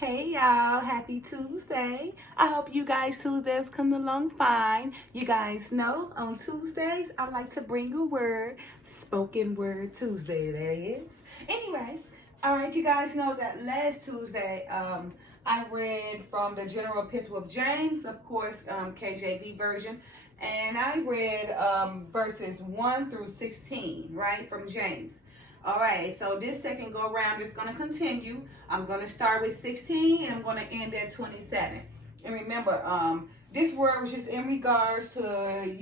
Hey y'all, happy Tuesday. I hope you guys Tuesdays come along fine. You guys know on Tuesdays I like to bring a word, spoken word Tuesday that is. Anyway, all right, you guys know that last Tuesday I read from the General Epistle of James, of course, KJV version, and I read verses 1 through 16, right, from James. All right, so this second go around is going to continue. I'm going to start with 16 and I'm going to end at 27. And remember, this word was just in regards to,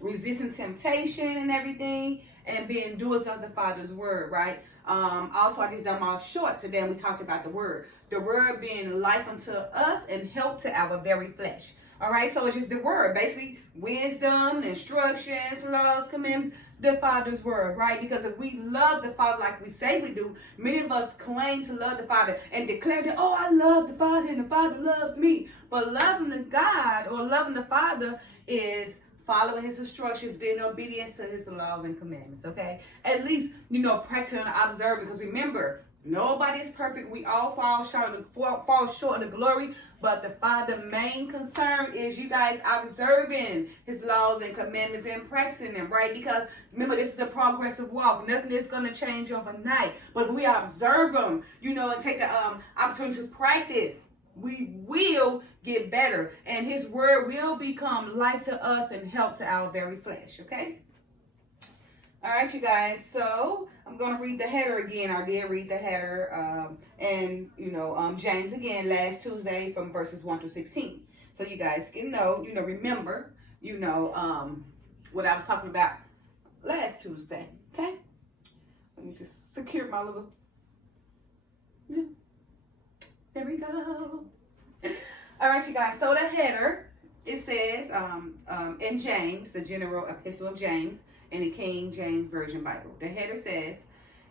resisting temptation and everything and being doers of the Father's word, right? Also, I just done them all short today and we talked about the word. The word being life unto us and help to our very flesh. All right, so it's just the word, basically wisdom, instructions, laws, commandments, the Father's word, right? Because if we love the Father like we say we do, many of us claim to love the Father and declare that, oh, I love the Father and the Father loves me. But loving the God or loving the Father is following his instructions, being obedience to his laws and commandments, okay? At least, practicing and observing, because remember, nobody is perfect. We all fall short of the glory. But the main concern is you guys observing his laws and commandments and practicing them, right? Because remember, this is a progressive walk. Nothing is going to change overnight. But if we observe them, and take the opportunity to practice, we will get better. And his word will become life to us and help to our very flesh, okay? All right, you guys, so I'm going to read the header again. I did read the header James again last Tuesday from verses 1 to 16. So you guys can remember, what I was talking about last Tuesday, okay? Let me just secure my little, there we go. All right, you guys, so the header, it says in James, the General Epistle of James, in the King James Version Bible. The header says,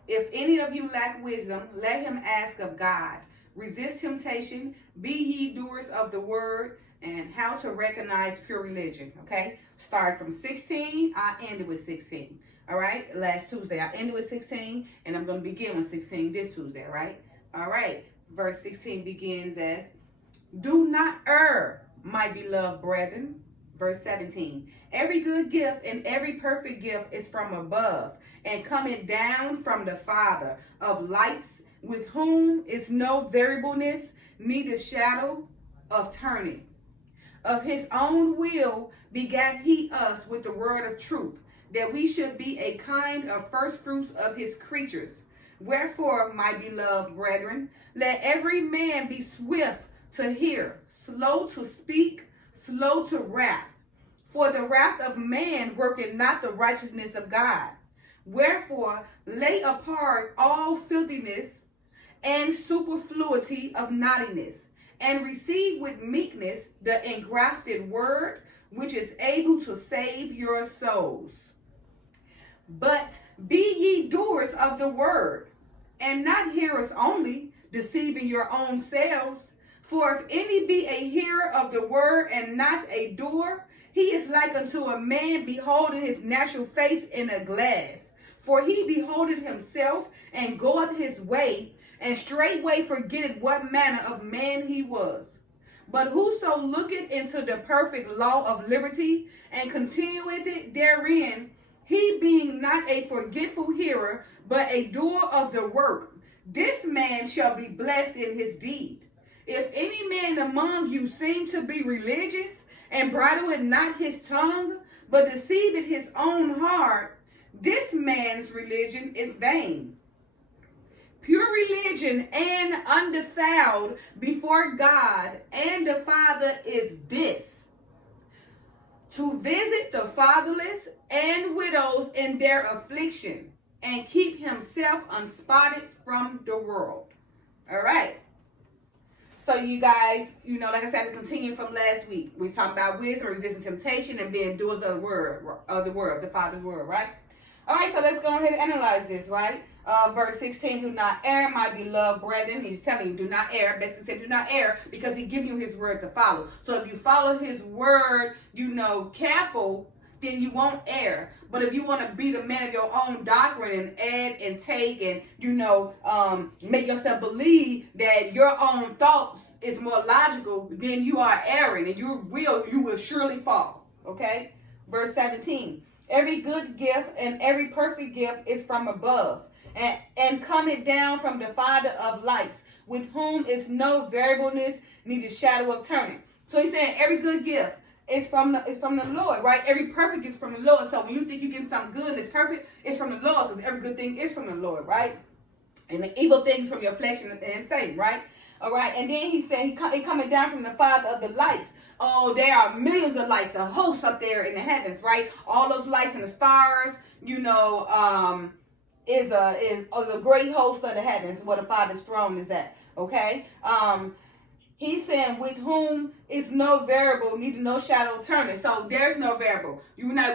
if any of you lack wisdom, let him ask of God. Resist temptation, be ye doers of the word, and how to recognize pure religion. Okay? Start from 16, I ended with 16. All right? Last Tuesday, I ended with 16, and I'm going to begin with 16 this Tuesday, right? All right. Verse 16 begins as, do not err, my beloved brethren. Verse 17, every good gift and every perfect gift is from above and coming down from the Father of lights, with whom is no variableness, neither shadow of turning. Of his own will begat he us with the word of truth, that we should be a kind of first fruits of his creatures. Wherefore, my beloved brethren, let every man be swift to hear, slow to speak, slow to wrath. For the wrath of man worketh not the righteousness of God. Wherefore, lay apart all filthiness and superfluity of naughtiness, and receive with meekness the engrafted word, which is able to save your souls. But be ye doers of the word, and not hearers only, deceiving your own selves. For if any be a hearer of the word and not a doer, he is like unto a man beholding his natural face in a glass. For he beholdeth himself and goeth his way, and straightway forgetteth what manner of man he was. But whoso looketh into the perfect law of liberty, and continueth it therein, he being not a forgetful hearer, but a doer of the work, this man shall be blessed in his deed. If any man among you seem to be religious, and bridleth not his tongue, but deceiveth his own heart, this man's religion is vain. Pure religion and undefiled before God and the Father is this, to visit the fatherless and widows in their affliction, and keep himself unspotted from the world. All right. So you guys, like I said, to continue from last week, we talked about wisdom, resisting temptation, and being doers of the Father's word, right? All right, so let's go ahead and analyze this, right? Verse 16, do not err, my beloved brethren. He's telling you, do not err. Basically said, do not err, because he gives you his word to follow. So if you follow his word, careful, then you won't err. But if you want to be the man of your own doctrine and add and take and, make yourself believe that your own thoughts is more logical, then you are erring and you will surely fall. Okay? Verse 17. Every good gift and every perfect gift is from above and coming down from the Father of lights, with whom is no variableness, neither shadow of turning. So he's saying every good gift is from the Lord, right? Every perfect is from the Lord. So when you think you get something good and it's perfect, it's from the Lord, because every good thing is from the Lord, right? And the evil things from your flesh and Satan, right? All right. And then he said he coming down from the Father of the lights. Oh, there are millions of lights, the hosts up there in the heavens, right? All those lights and the stars, is a great host of the heavens, where the Father's throne is at. Okay. He's saying, with whom is no variable, neither no shadow of turning. So there's no variable.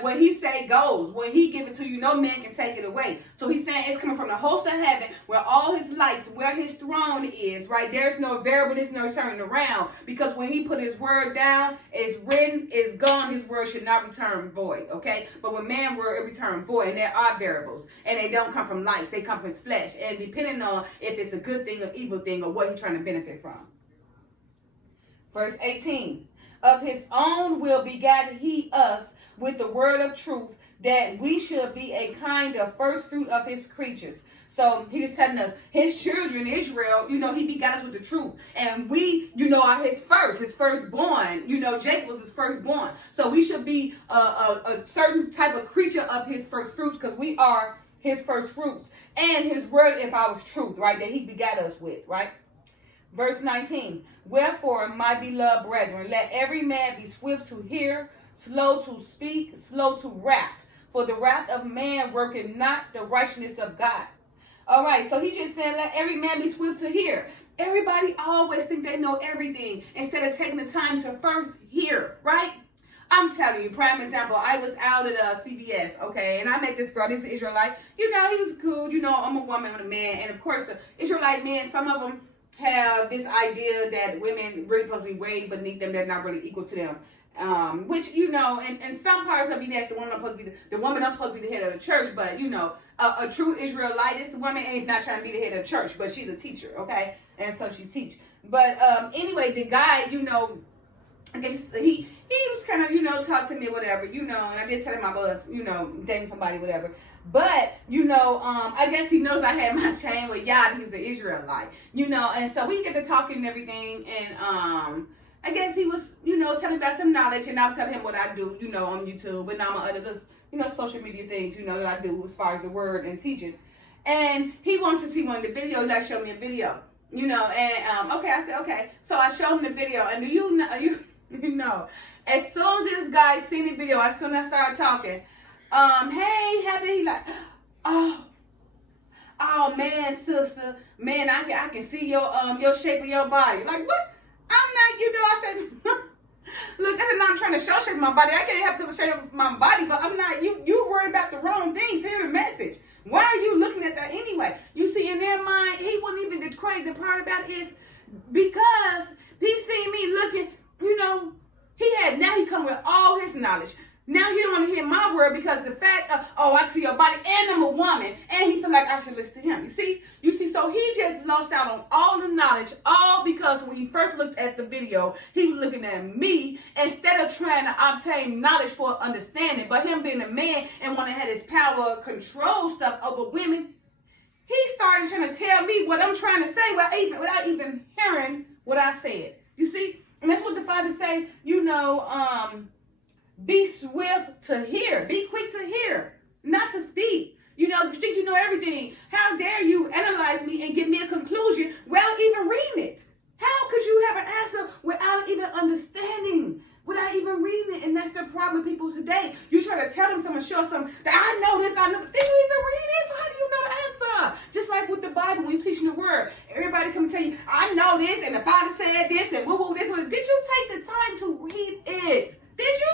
What he say goes. When he give it to you, no man can take it away. So he's saying it's coming from the host of heaven, where all his lights, where his throne is, right? There's no variableness, no turning around. Because when he put his word down, it's written, it's gone. His word should not return void, okay? But when man word, it return void. And there are variables. And they don't come from lights. They come from his flesh. And depending on if it's a good thing or evil thing or what he's trying to benefit from. Verse 18, of his own will begat he us with the word of truth, that we should be a kind of first fruit of his creatures. So he's telling us, his children, Israel, he begat us with the truth. And we, are his firstborn. Jacob was his firstborn. So we should be a certain type of creature of his first fruits, because we are his first fruits. And his word, if I was truth, right, that he begat us with, right? Verse 19, wherefore, my beloved brethren, let every man be swift to hear, slow to speak, slow to wrath. For the wrath of man worketh not the righteousness of God. All right, so he just said, let every man be swift to hear. Everybody always think they know everything instead of taking the time to first hear, right? I'm telling you, prime example, I was out at CVS, okay, and I met this girl, this Israelite. He was cool. I'm a woman, I'm a man. And of course, the Israelite men, some of them have this idea that women really supposed to be way beneath them, they're not really equal to them. Which, in some parts of the woman supposed to be the woman not supposed to be the head of the church, but a true Israelite, woman ain't not trying to be the head of the church, but she's a teacher, okay? And so she teach. But anyway, the guy, I guess he was kind of, talk to me or whatever, and I did tell him I was, dating somebody, whatever. But, I guess he knows I had my chain with Yah. He was an Israelite, and so we get to talking and everything. And I guess he was, telling me about some knowledge, and I'll tell him what I do, on YouTube and all my other, social media things, that I do as far as the word and teaching. And he wants to see one of the videos, like show me a video, and okay, I said, okay. So I showed him the video, and do you know, as soon as this guy seen the video, as soon as I started talking, hey, happy, he like, oh man, sister, man, I can see your shape of your body. Like, what? I'm not, I said, look, I said, no, I'm trying to show shape of my body. I can't help because of shape of my body, but I'm not, you worried about the wrong things. Hear the message. Why are you looking at that anyway? You see, in their mind, he wasn't even the crazy part about it is because he seen me looking, now he come with all his knowledge. Now he don't want to hear my word because the fact of, I see your body and I'm a woman, and he feel like I should listen to him. You see, so he just lost out on all the knowledge, all because when he first looked at the video, he was looking at me instead of trying to obtain knowledge for understanding. But him being a man and want to have his power control stuff over women, he started trying to tell me what I'm trying to say without even hearing what I said. You see, and that's what the Father say, be swift to hear. Be quick to hear, not to speak. You think you know everything. How dare you analyze me and give me a conclusion without even reading it? How could you have an answer without even understanding, without even reading it? And that's the problem with people today. You try to tell them something, show something that I know this, I know. Did you even read this? How do you know the answer? Just like with the Bible, when you're teaching the word, everybody come tell you, I know this, and the Father said this, and woo-woo this. Did you take the time to read it? Did you?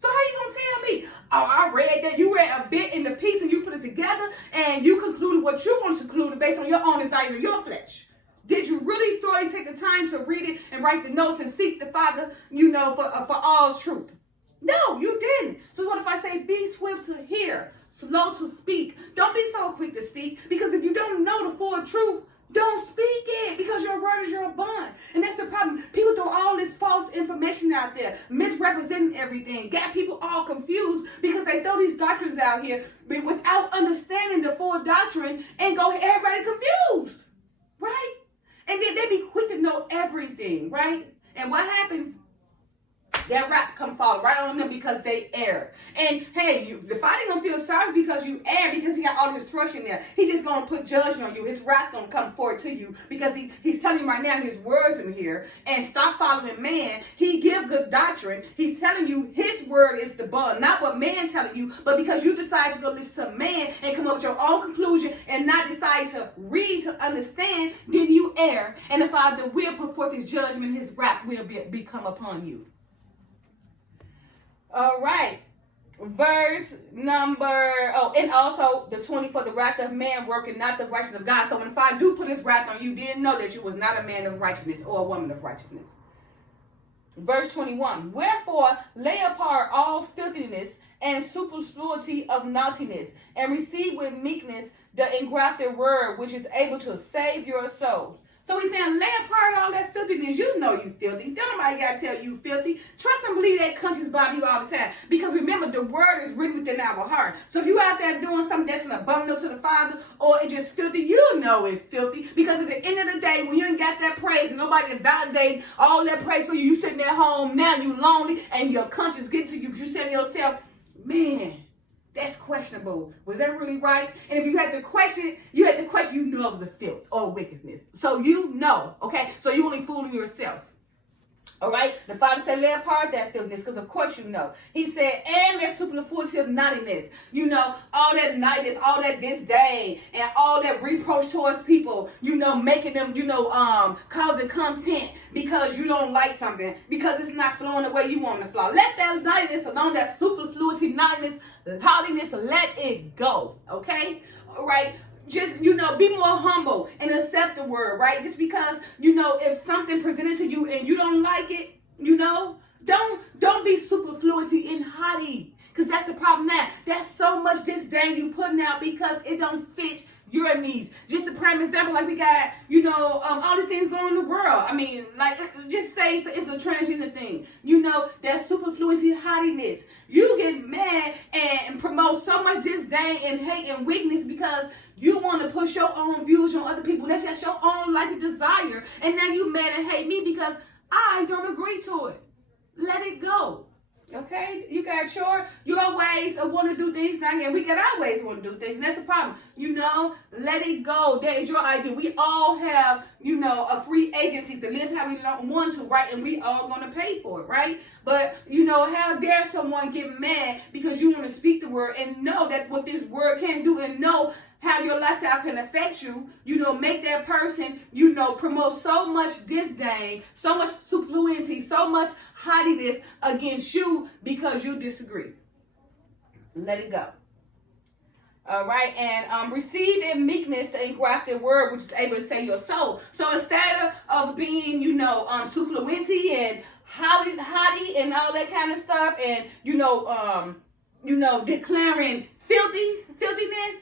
So how you gonna tell me? I read that you read a bit in the piece and you put it together and you concluded what you want to conclude based on your own desires of your flesh. Did you really thoroughly take the time to read it and write the notes and seek the Father, for all truth? No, you didn't. So what if I say be swift to hear, slow to speak? Don't be so quick to speak, because if you don't know the full truth, don't speak it, because your word is your bond. And that's the problem. People throw all this false information out there, misrepresenting everything, got people all confused because they throw these doctrines out here without understanding the full doctrine, and go everybody confused, right? And then they be quick to know everything, right? And what happens? That wrath come fall right on them because they err. And hey, the Father gonna feel sorry because you err, because he got all his trust in there. He just gonna put judgment on you. His wrath gonna come forward to you, because he's telling you right now his words in here. And stop following man. He give good doctrine. He's telling you his word is the bond, not what man telling you, but because you decide to go listen to man and come up with your own conclusion and not decide to read to understand, then you err. And the Father will put forth his judgment. His wrath will become upon you. All right. Verse number, and also the 20, for the wrath of man working not the righteousness of God. So when if I do put his wrath on you, then know that you was not a man of righteousness or a woman of righteousness. Verse 21, wherefore lay apart all filthiness and superfluity of naughtiness, and receive with meekness the engrafted word, which is able to save your souls. So he's saying, lay apart all that filthiness. You know you filthy. Don't nobody got to tell you filthy. Trust and believe that conscience bother you all the time. Because remember, the word is written within our heart. So if you out there doing something that's an abominable to the Father, or it's just filthy, you know it's filthy. Because at the end of the day, when you ain't got that praise and nobody validating all that praise for you, you sitting at home, now you lonely, and your conscience getting to you. You say to yourself, man, that's questionable. Was that really right? And if you had to question, you know it was a filth or wickedness. So you know, okay? So you only fooling yourself. All right? The Father said, lay apart that filthiness, because of course you know. He said, and that superfluity of naughtiness. You know, all that naughtiness, all that disdain, and all that reproach towards people, you know, making them, causing content because you don't like something, because it's not flowing the way you want it to flow. Let that naughtiness alone, that superfluity, naughtiness, haughtiness, let it go. Okay? All right? Just, be more humble and accept the word, right? Just because, if something presented to you and you don't like it, don't be superfluity and haughty. Because that's the problem now. That's so much disdain you putting out because it don't fit your needs. Just a prime example, like we got, all these things going on in the world. I mean, like, just say it's a transgender thing. That superfluity, haughtiness. You get mad and promote so much disdain and hate and weakness because you want to push your own views on other people. That's just your own life and desire. And now you mad and hate me because I don't agree to it. Let it go. Okay? You got your ways of want to do things now, and we got our ways of want to do things. And that's the problem. Let it go. That is your idea. We all have, a free agency to live how we want to, right? And we all going to pay for it, right? But, how dare someone get mad because you want to speak the word and know that what this word can do, and know how your lifestyle can affect you, make that person, promote so much disdain, so much superfluity, so much haughtiness against you because you disagree. Let it go. All right, and receive in meekness the engrafted word, which is able to save your soul. So instead of being, superfluity and haughty and all that kind of stuff, and declaring filthiness,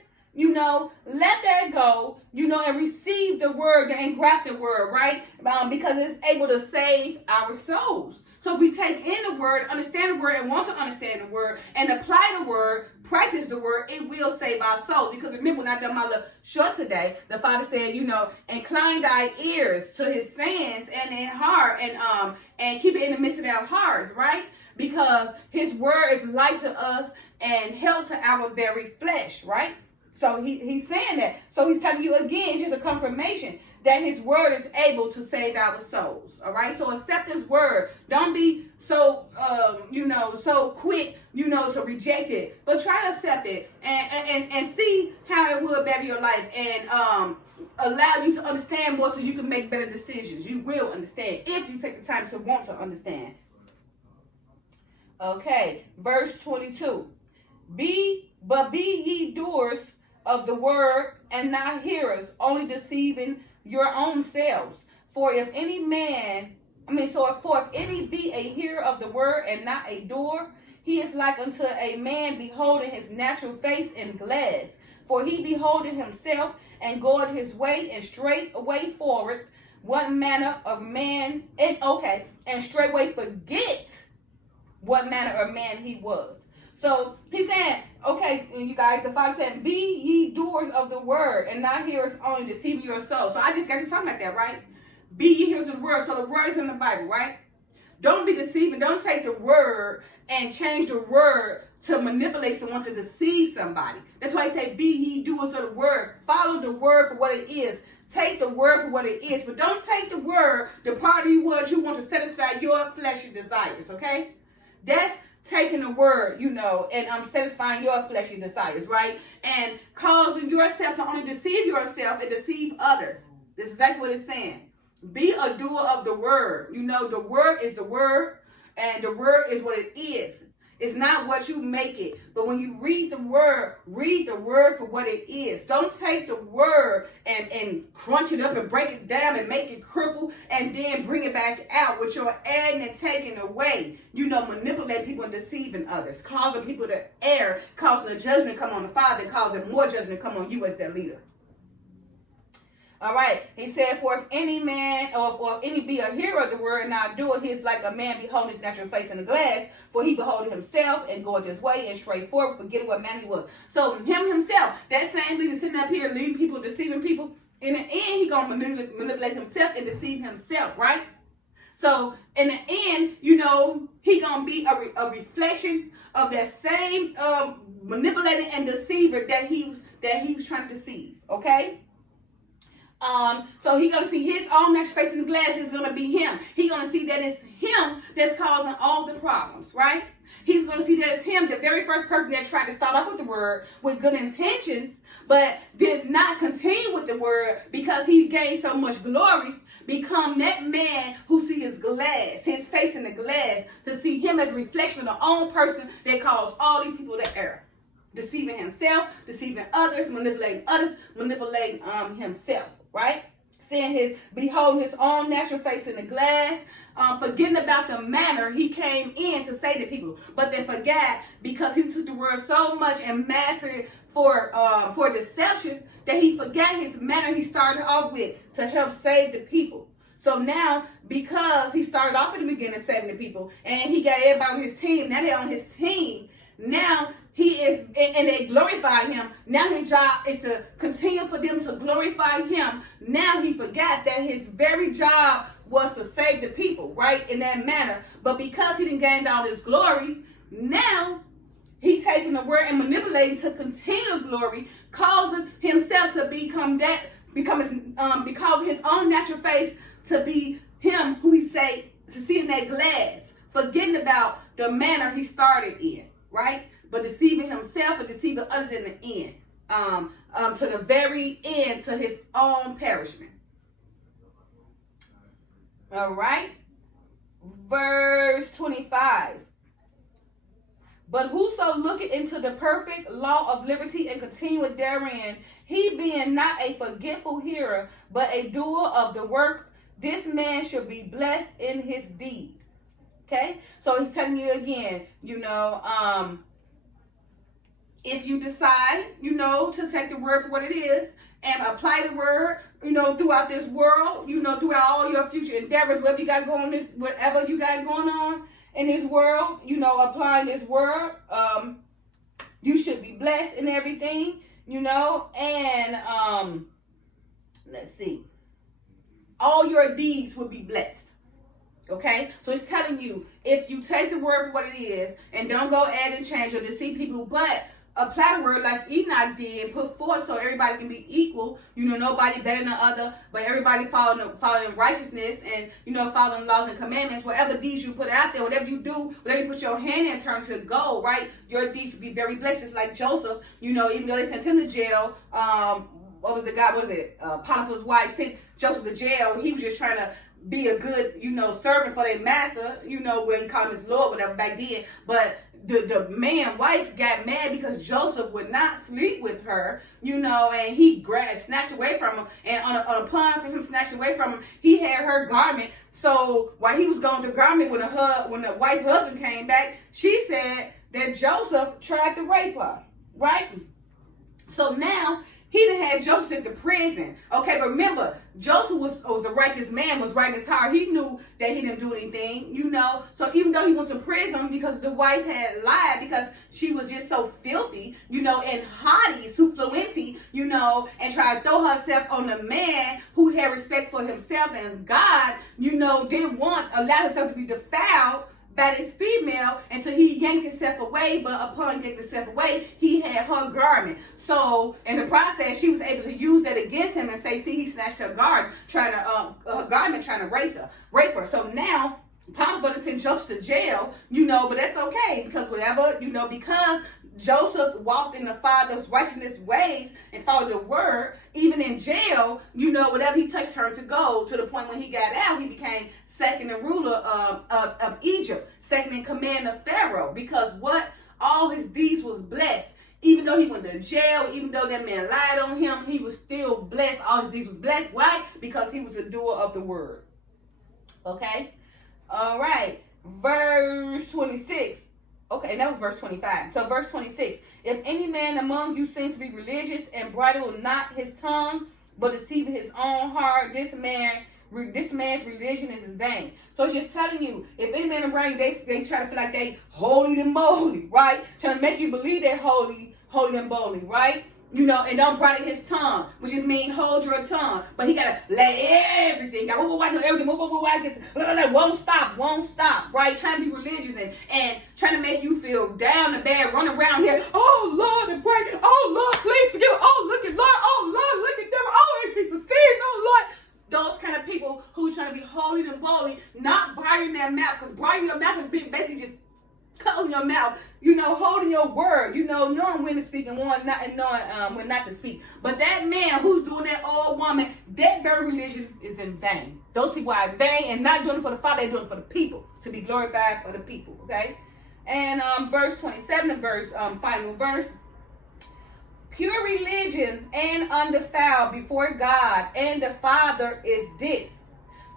let that go, and receive the word, the engrafted word, right? Because it's able to save our souls. So if we take in the word, understand the word, and want to understand the word, and apply the word, practice the word, it will save our soul. Because remember, when I done my little short today, the Father said, incline thy ears to his sayings and in heart, and keep it in the midst of our hearts, right? Because his word is light to us and health to our very flesh, right? So he's saying that. So he's telling you again, it's just a confirmation that his word is able to save our souls. All right. So accept his word. Don't be so, so quick, to reject it, but try to accept it and see how it will better your life and allow you to understand more so you can make better decisions. You will understand if you take the time to want to understand. Okay. Verse 22. Be ye doers of the word and not hearers, only deceiving your own selves. For if any be a hearer of the word and not a doer, he is like unto a man beholding his natural face in glass. For he beholding himself, and goeth his way, and straight away forward, what manner of man, and straightway forget what manner of man he was. So he's saying, okay, you guys, the Father said, be ye doers of the word, and not hearers only, deceiving yourselves. So I just got to talk about that, right? Be ye hearers of the word. So the word is in the Bible, right? Don't be deceiving. Don't take the word and change the word to manipulate someone, to deceive somebody. That's why I say, be ye doers of the word. Follow the word for what it is. Take the word for what it is. But don't take the word, the part of what you want to satisfy your fleshly desires, okay? That's taking the word, and satisfying your fleshly desires, right? And causing yourself to only deceive yourself and deceive others. This is exactly what it's saying. Be a doer of the word. The word is the word, and the word is what it is. It's not what you make it. But when you read the word for what it is. Don't take the word and crunch it up and break it down and make it cripple and then bring it back out with your adding and taking away. Manipulating people and deceiving others. Causing people to err. Causing the judgment come on the Father. Causing more judgment come on you as their leader. All right. He said, for if any man or if any be a hearer of the word and not doer, he is like a man beholding his natural face in the glass. For he beholdeth himself and goeth his way and straightforward, forgetting what man he was. So him himself, that same leader sitting up here leading people, deceiving people, in the end, he going to manipulate himself and deceive himself, right? So in the end, he going to be a reflection of that same manipulating and deceiver that he was trying to deceive, okay? So he's gonna see his own natural face in the glass is gonna be him. He's gonna see that it's him that's causing all the problems, right? He's gonna see that it's him, the very first person that tried to start off with the word with good intentions, but did not continue with the word because he gained so much glory. Become that man who sees his glass, his face in the glass, to see him as a reflection of the own person that caused all these people to err. Deceiving himself, deceiving others, manipulating himself, right? Beholding his own natural face in the glass, forgetting about the manner he came in to say to people. But they forgot because he took the word so much and mastered it for deception that he forgot his manner he started off with to help save the people. So now, because he started off at the beginning saving the people, and he got everybody on his team, now they're on his team, now he is, and they glorify him. Now his job is to continue for them to glorify him. Now he forgot that his very job was to save the people, right? In that manner. But because he didn't gain all his glory, now he taking the word and manipulating to continue the glory, causing himself to because his own natural face to be him who he say to see in that glass, forgetting about the manner he started in, right? But deceiving himself and deceiving others in the end, to the very end, to his own perishment. All right, verse 25. But whoso looketh into the perfect law of liberty and continueth therein, he being not a forgetful hearer, but a doer of the work, this man shall be blessed in his deed. Okay, so he's telling you again, if you decide, to take the word for what it is and apply the word, throughout this world, throughout all your future endeavors, whatever you got going on in this world, applying this word, you should be blessed in everything, and let's see, all your deeds will be blessed. Okay, so it's telling you, if you take the word for what it is and don't go add and change or deceive people, but apply the word like Enoch did, put forth so everybody can be equal, nobody better than the other, but everybody following righteousness and, following laws and commandments. Whatever deeds you put out there, whatever you do, whatever you put your hand in turn to go, right, your deeds will be very blessed. Just like Joseph, even though they sent him to jail, Potiphar's wife sent Joseph to jail. He was just trying to be a good, servant for their master, where he called him his Lord, whatever, back then. But the wife got mad because Joseph would not sleep with her, and he snatched away from him. And upon him snatching away from him, he had her garment. So while he was going to the garment, when the wife husband came back, she said, that Joseph tried to rape her, right? So now he done had Joseph to prison. Okay, but remember, Joseph was the righteous man, was right in his heart. He knew that he didn't do anything, you know. So even though he went to prison because the wife had lied, because she was just so filthy, you know, and haughty, souffluenty, you know, and tried to throw herself on the man who had respect for himself and God, you know, didn't allow himself to be defiled by this female until he yanked himself away. But upon yanking himself away, he had her garment. So in the process, she was able to use that against him and say, see, he snatched her garment, trying to rape her. So now Potiphar sent Joseph to jail, you know, but that's okay, because whatever, you know, because Joseph walked in the Father's righteousness ways and followed the word, even in jail, you know, whatever he touched turned to gold, to the point when he got out, he became second in ruler of Egypt, second in command of Pharaoh, because what? All his deeds was blessed. Even though he went to jail, even though that man lied on him, he was still blessed. All his deeds was blessed. Why? Because he was a doer of the word. Okay? All right. Verse 26. Okay, that was verse 25. So verse 26. If any man among you seems to be religious and bridle not his tongue, but deceiving his own heart, this man's religion is in vain. So it's just telling you, if any man around you, they try to feel like they holy and moly, right? Trying to make you believe they're holy and moly, right? You know, and don't bridle his tongue, which just means hold your tongue. But he gotta let everything go. I know everything. Won't stop, right? Trying to be religious and trying to make you feel down and bad, running around here. Oh Lord, and pray. Oh Lord, please forgive me. Oh look at Lord. Oh Lord, look at them. Oh, it's a sin. Oh Lord. Those kind of people who are trying to be holy and holy, not bridling their mouth, because bridling your mouth is basically just covering your mouth, you know, holding your word, you know, knowing when to speak and knowing when not to speak. But that man who's doing that old woman, that very religion is in vain. Those people are in vain and not doing it for the Father, they're doing it for the people, to be glorified for the people, okay? And verse 27, the final verse. Pure religion and undefiled before God and the Father is this,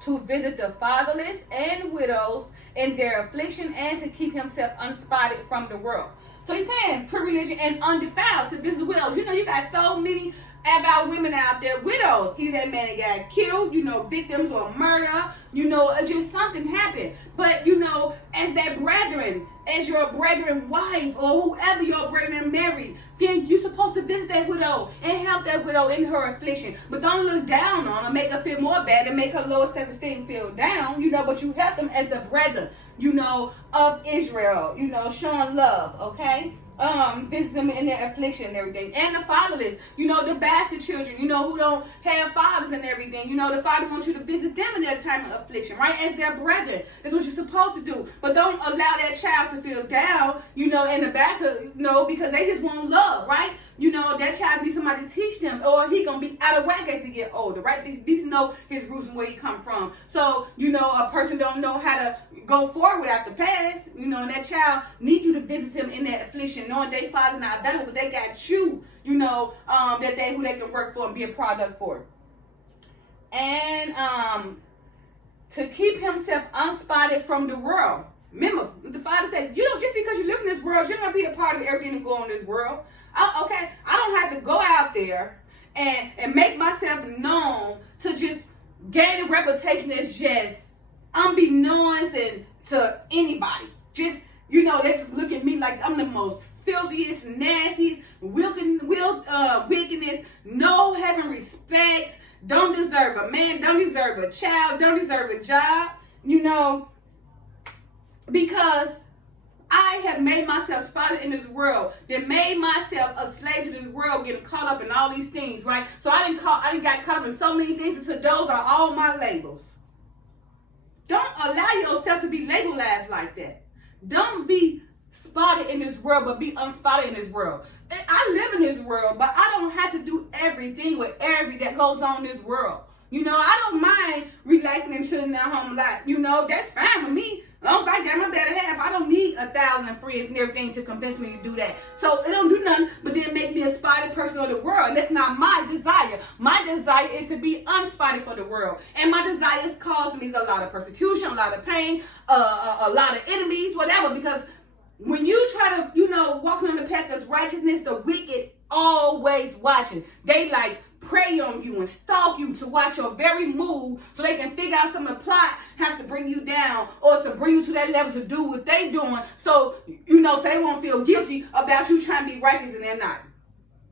to visit the fatherless and widows in their affliction and to keep himself unspotted from the world. So he's saying pure religion and undefiled, to visit the widows. You know, you got so many about women out there, widows. Either that man got killed, you know, victims or murder, you know, just something happened. But, you know, as that brethren, as your brethren wife or whoever your brethren married, then you're supposed to visit that widow and help that widow in her affliction. But don't look down on her, make her feel more bad and make her lower self-esteem feel down, you know, but you help them as the brethren, you know, of Israel, you know, showing love, okay? Visit them in their affliction and everything. And the fatherless, you know, the bastard children, you know, who don't have fathers and everything. You know, the Father wants you to visit them in their time of affliction, right? As their brethren. That's what you're supposed to do. But don't allow that child to feel down, you know, and the bastard, you know, because they just want love, right? You know, that child needs somebody to teach them, or he gonna be out of whack as he get older, right? They need to know his roots and where he come from. So, you know, a person don't know how to go forward without the past, you know, and that child needs you to visit him in that affliction, knowing they father not available, but they got you, you know, who they can work for and be a product for. And to keep himself unspotted from the world. Remember, the Father said, you know, just because you live in this world, you're going to be a part of everything that goes on in this world. I don't have to go out there and make myself known to just gain a reputation that's just unbeknownst and to anybody. Just, you know, they just look at me like I'm the most filthiest, nastiest, wickedness, no having respect, don't deserve a man, don't deserve a child, don't deserve a job, you know, because I have made myself spotted in this world, that made myself a slave to this world, getting caught up in all these things, right? So I didn't got caught up in so many things until those are all my labels. Don't allow yourself to be labelized like that. Don't be spotted in this world, but be unspotted in this world. I live in this world, but I don't have to do everything with everything that goes on in this world. You know, I don't mind relaxing and chilling at home like, you know, that's fine with me. As long as I got my better half, I don't need 1,000 friends and everything to convince me to do that. So it don't do nothing but then make me a spotted person of the world. And that's not my desire. My desire is to be unspotted for the world. And my desires cause me a lot of persecution, a lot of pain, a lot of enemies, whatever. Because When you try to, you know, walk on the path of righteousness, the wicked always watching. They like prey on you and stalk you to watch your very move so they can figure out some plot how to bring you down or to bring you to that level to do what they doing. So, you know, so they won't feel guilty about you trying to be righteous and they're not.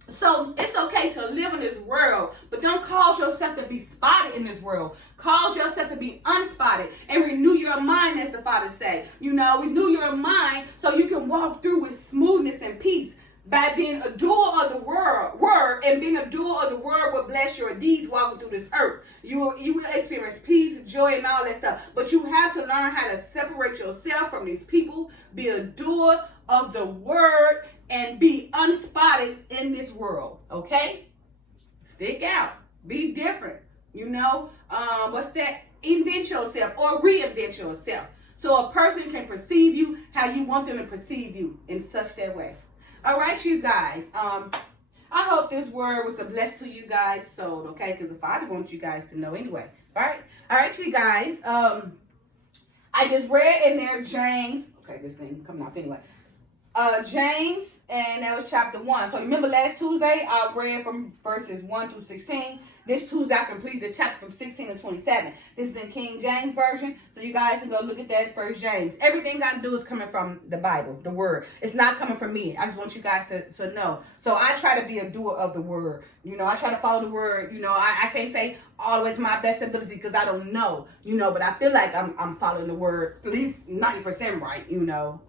So it's okay to live in this world, but don't cause yourself to be spotted in this world. Cause yourself to be unspotted and renew your mind, as the Father said. You know, renew your mind so you can walk through with smoothness and peace. By being a doer of the word, and being a doer of the word will bless your deeds walking through this earth. You will experience peace, joy, and all that stuff. But you have to learn how to separate yourself from these people, be a doer of the word, and be unspotted in this world. Okay? Stick out. Be different. You know? What's that? Invent yourself or reinvent yourself. So a person can perceive you how you want them to perceive you in such that way. All right, you guys. I hope this word was a bless to you guys' soul, okay? Because the Father wants you guys to know anyway. All right, you guys. I just read in there James. Okay, this thing coming off anyway. James, and that was chapter 1. So remember last Tuesday, I read from verses 1 through 16. This Tuesday, I completed the chapter from 16 to 27. This is in King James Version, so you guys can go look at that first James. Everything I do is coming from the Bible, the Word. It's not coming from me. I just want you guys to know. So I try to be a doer of the Word. You know, I try to follow the Word. You know, I can't say always my best ability because I don't know. You know, but I feel like I'm following the Word at least 90% right. You know,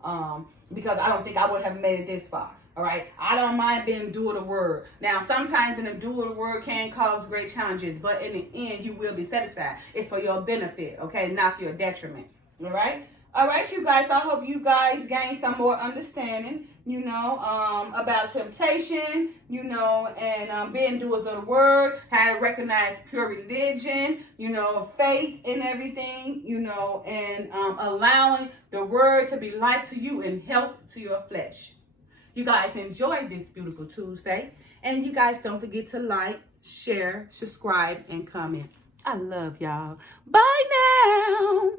because I don't think I would have made it this far. All right, I don't mind being a doer of the word. Now, sometimes being a doer of the word can cause great challenges, but in the end, you will be satisfied. It's for your benefit, okay, not for your detriment. All right, you guys. I hope you guys gain some more understanding, you know, about temptation, you know, and being doers of the word, how to recognize pure religion, you know, faith and everything, you know, and allowing the word to be life to you and health to your flesh. You guys enjoy this beautiful Tuesday. And you guys don't forget to like, share, subscribe, and comment. I love y'all. Bye now.